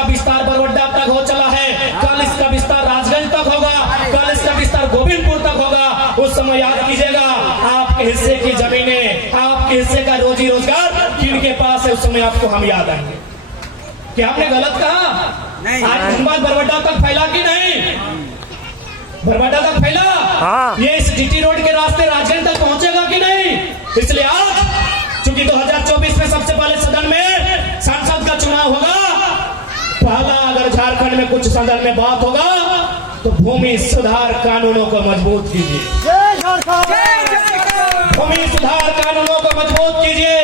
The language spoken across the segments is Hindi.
इसका विस्तार बरवड्डा तक हो चला है, कल इसका विस्तार राजगंज तक होगा, कल इसका विस्तार गोविंदपुर तक होगा। उस समय याद कीजिएगा आपके हिस्से की जमीनें, आपके हिस्से का रोजी रोजगार किनके पास है, उस समय आपको हम याद आएंगे। क्या हमने गलत कहा? आज धनबाद बरवड्डा तक फैला कि नहीं? बरवड्डा तक फैला। हाँ। ये इस जीटी रोड के रास्ते राजगंज तक पहुंचेगा कि नहीं? इसलिए आज चूंकि 2024 में सबसे पहले सदन में सांसद का चुनाव होगा, पहला अगर झारखंड में कुछ सदन में बात होगा तो भूमि सुधार कानूनों को मजबूत कीजिए, भूमि सुधार कानूनों को मजबूत कीजिए।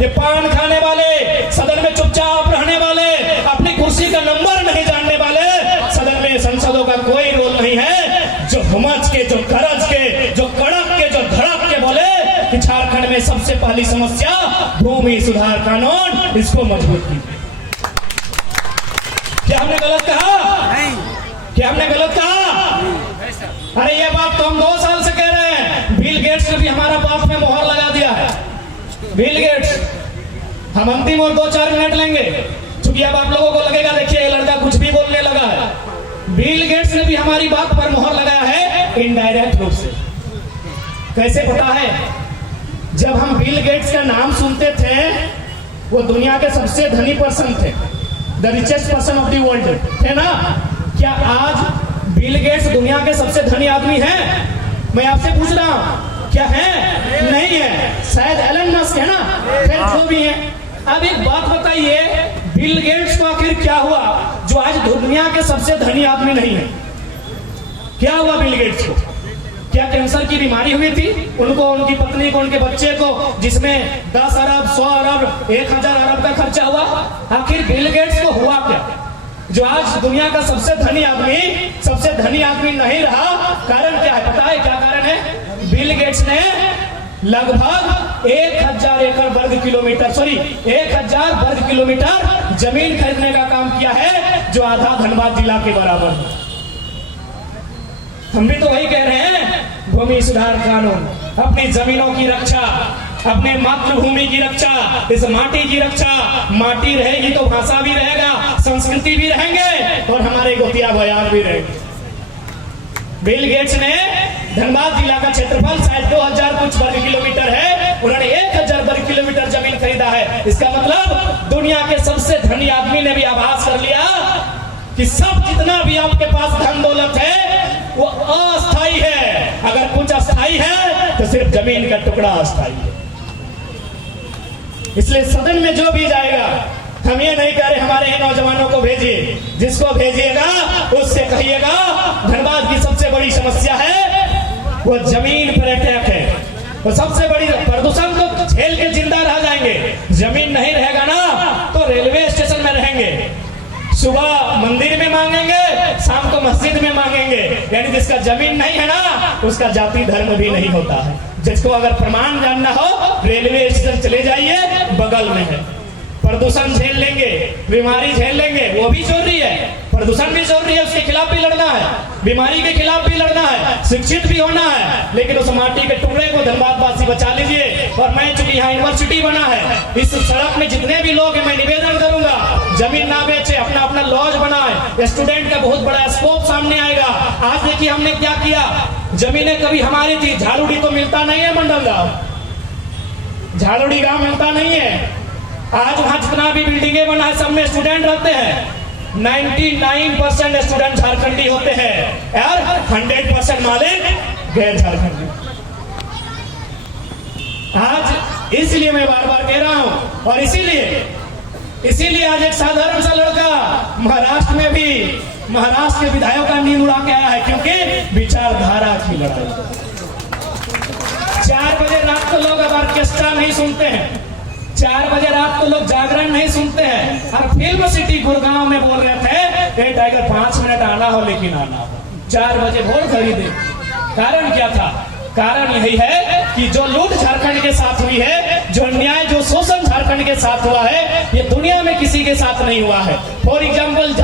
ये पान खाने वाले, सदन में चुपचाप रहने वाले, अपनी कुर्सी का नंबर नहीं जानने वाले सदन में सांसदों का कोई रोल नहीं है। जो हुमच के, जो गरज के, जो कड़क के, जो धड़क के बोले कि झारखंड में सबसे पहली समस्या भूमि सुधार कानून, इसको मजबूत कीजिए। क्या हमने गलत कहा? नहीं। क्या हमने गलत कहा? अरे ये बात तो हम 2 साल से कह रहे हैं। बिल गेट्स ने भी हमारा बात में मोहर लगा दिया है। बिल गेट्स, हम अंतिम और 2-4 मिनट लेंगे, क्योंकि अब आप लोगों को लगेगा देखिए ये लड़का कुछ भी बोलने लगा है। बिल गेट्स ने भी हमारी बात पर मोहर लगाया है इनडायरेक्ट रूप से। कैसे पता है? जब हम बिल गेट्स का नाम सुनते थे, वो दुनिया के सबसे धनी पर्सन थे, the richest person of the world थे ना। क्या आज बिल गेट्स दुनिया के सबसे धनी आदमी हैं? मैं आपसे पूछ रहा हूं, क्या है? नहीं है। शायद एलन मस्क है ना, फिर जो भी है। अब एक बात बताइए, बिल गेट्स को आखिर क्या हुआ जो आज दुनिया के सबसे धनी आदमी नहीं है? क्या हुआ बिल गेट्स को? क्या कैंसर की बीमारी हुई थी उनको, उनकी पत्नी को, उनके बच्चे को, जिसमें 10 अरब, 100 अरब, 1000 अरब का खर्चा हुआ? आखिर बिल गेट्स को हुआ क्या जो आज दुनिया का सबसे धनी आदमी नहीं रहा? कारण क्या है? पता है क्या कारण है? बिल गेट्स ने लगभग 1000 एकड़ वर्ग किलोमीटर, 1000 वर्ग किलोमीटर जमीन खरीदने का काम किया है, जो आधा धनबाद जिला के बराबर है। हम भी तो वही कह रहे हैं, भूमि सुधार कानून, अपनी जमीनों की रक्षा, अपने मातृभूमि की रक्षा, इस माटी की रक्षा। माटी रहेगी तो भाषा भी रहेगा, संस्कृति भी रहेंगे और हमारे गोतिया बयान भी रहेंगे। बिल गेट्स ने धनबाद जिला का क्षेत्रफल शायद 2000 कुछ वर्ग किलोमीटर है, उन्होंने 1000 वर्ग किलोमीटर जमीन खरीदा है। इसका मतलब दुनिया के सबसे धनी आदमी ने भी आभास कर लिया कि सब जितना भी आपके पास धन दौलत है वो अस्थाई है। अगर कुछ अस्थाई है तो सिर्फ जमीन का टुकड़ा अस्थाई है। इसलिए सदन में जो भी जाएगा, हम ये नहीं कह रहे हमारे इन नौजवानों को भेजिए, जिसको भेजिएगा उससे कहिएगा धनबाद की सबसे बड़ी समस्या है वो जमीन पर अटैक है। वो सबसे बड़ी प्रदूषण तो झेल के जिंदा रह जाएंगे, जमीन नहीं रहेगा ना तो रेलवे स्टेशन में रहेंगे, सुबह मंदिर में मांगेंगे, शाम को मस्जिद में मांगेंगे। यानी जिसका जमीन नहीं है ना उसका जाति धर्म भी नहीं होता है। जिसको अगर प्रमाण जानना हो रेलवे स्टेशन चले जाइए, बगल में है। प्रदूषण झेल लेंगे, बीमारी झेल लेंगे, वो भी जरूरी है, प्रदूषण भी जरूरी है, उसके खिलाफ भी लड़ना है, बीमारी के खिलाफ भी लड़ना है, शिक्षित भी होना है। लेकिन उस माटी के टुकड़े को धनबाद वासी बचा लीजिए। और मैं चूंकि यहाँ यूनिवर्सिटी बना है, इस सड़क में जितने भी लोग हैं मैं निवेदन करूंगा जमीन ना बेचे, अपना अपना लॉज बनाए। स्टूडेंट का बहुत बड़ा स्कोप सामने आएगा। आज देखिए हमने क्या किया, जमीनें कभी हमारी थी, झालुड़ी तो मिलता नहीं है, मंडल गांव, झालुड़ी गांव मिलता नहीं है। आज वहां जितना भी बिल्डिंगें बना है सब में स्टूडेंट रहते हैं। 99% स्टूडेंट झारखंडी होते हैं और 100% मालिक गैर झारखंडी। आज इसलिए मैं बार बार कह रहा हूं, और इसीलिए आज एक साधारण सा लड़का महाराष्ट्र के विधायक का नींद उड़ा के आया है, क्योंकि विचारधारा की लड़ाई। 4 बजे रात को लोग अब ऑर्केस्ट्रा नहीं सुनते हैं, 4 बजे रात को लोग जागरण नहीं सुनते हैं। और फिल्म सिटी गुड़गांव में बोल रहे थे ए टाइगर 5 मिनट आना हो लेकिन आना हो, 4 बजे वोट खरीदे। कारण क्या था? कारण यही है कि जो लूट झारखंड के साथ हुई है, जो अन्याय, जो शोषण झारखंड के साथ हुआ है, ये दुनिया में किसी के साथ नहीं हुआ है। फॉर एग्जाम्पल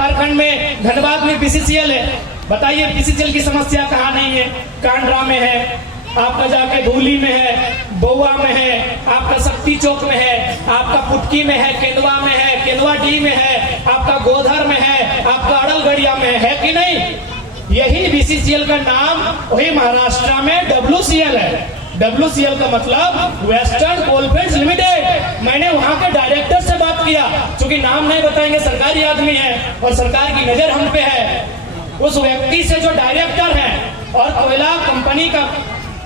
धनबाद में बीसीसीएल है, बताइए बीसीसीएल की समस्या कहाँ नहीं है? कांड्रा में है, आपका जाके धूली में है, बउआ में है, आपका शक्ति चौक में है, आपका पुटकी में है, केंदवा में है, केंदवा डी में है, आपका गोधर में है, आपका अड़लगढ़िया में है कि नहीं? यही बीसीसीएल का नाम वही महाराष्ट्र में WCL है। WCL का मतलब वेस्टर्न कोलफील्ड्स लिमिटेड। मैंने वहां के डायरेक्टर से बात किया, क्योंकि नाम नहीं बताएंगे, सरकारी आदमी है और सरकार की नजर हम पे है। उस व्यक्ति से जो डायरेक्टर है और कोयला कंपनी का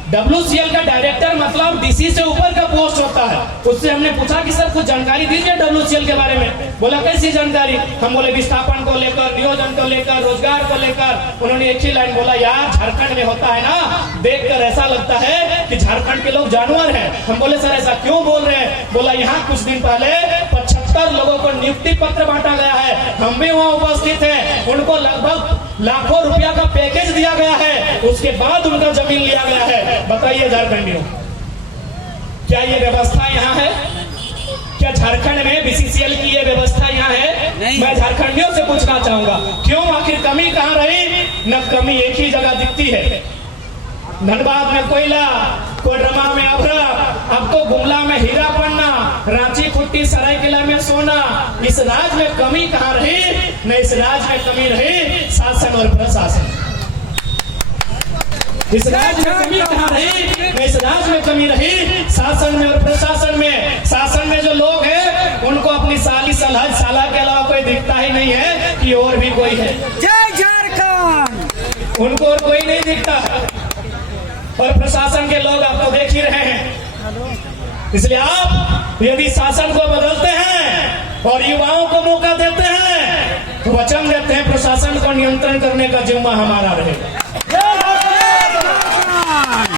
WCL का डायरेक्टर मतलब DC से ऊपर का पोस्ट होता है, उससे हमने पूछा कि सर कुछ जानकारी दीजिए WCL के बारे में। बोला कैसी जानकारी? हम बोले विस्थापन को लेकर, नियोजन को लेकर, रोजगार को लेकर। उन्होंने एक ही लाइन बोला, यार झारखंड में होता है ना, देखकर ऐसा लगता है कि झारखंड के लोग जानवर हैं। हम बोले सर ऐसा क्यों बोल रहे हैं? बोला यहाँ कुछ दिन पहले 75 लोगों को नियुक्ति पत्र बांटा गया है, हम भी वहाँ उपस्थित हैं। उनको लगभग लाखों रुपया का पैकेज दिया गया है, उसके बाद उनका जमीन लिया गया है। बताइए झारखंडियों, क्या ये व्यवस्था यहाँ है? क्या झारखंड में BCCL की ये व्यवस्था यहाँ है? मैं झारखंडियों से पूछना चाहूंगा, क्यों आखिर कमी कहाँ रही? न कमी एक ही जगह दिखती है, धनबाद में कोयला, कोडरमा में अभ्रक, अब तो गुमला में हीरा पन्ना, रांची खुट्टी सरायकेला में सोना। इस राज्य में कमी कहाँ रही? न इस राज्य में कमी रही शासन और प्रशासन। इस राज्य में कमी कहाँ रही? न इस राज्य में कमी रही शासन में और प्रशासन में। शासन में जो लोग हैं उनको अपनी साली साला के अलावा कोई दिखता ही नहीं है कि और भी कोई है। जय झारखंड। उनको और कोई नहीं दिखता, और प्रशासन के लोग आपको देख ही रहे हैं। इसलिए आप यदि शासन को बदलते हैं और युवाओं को मौका देते हैं तो वचन देते हैं प्रशासन को नियंत्रण करने का जिम्मा हमारा रहेगा।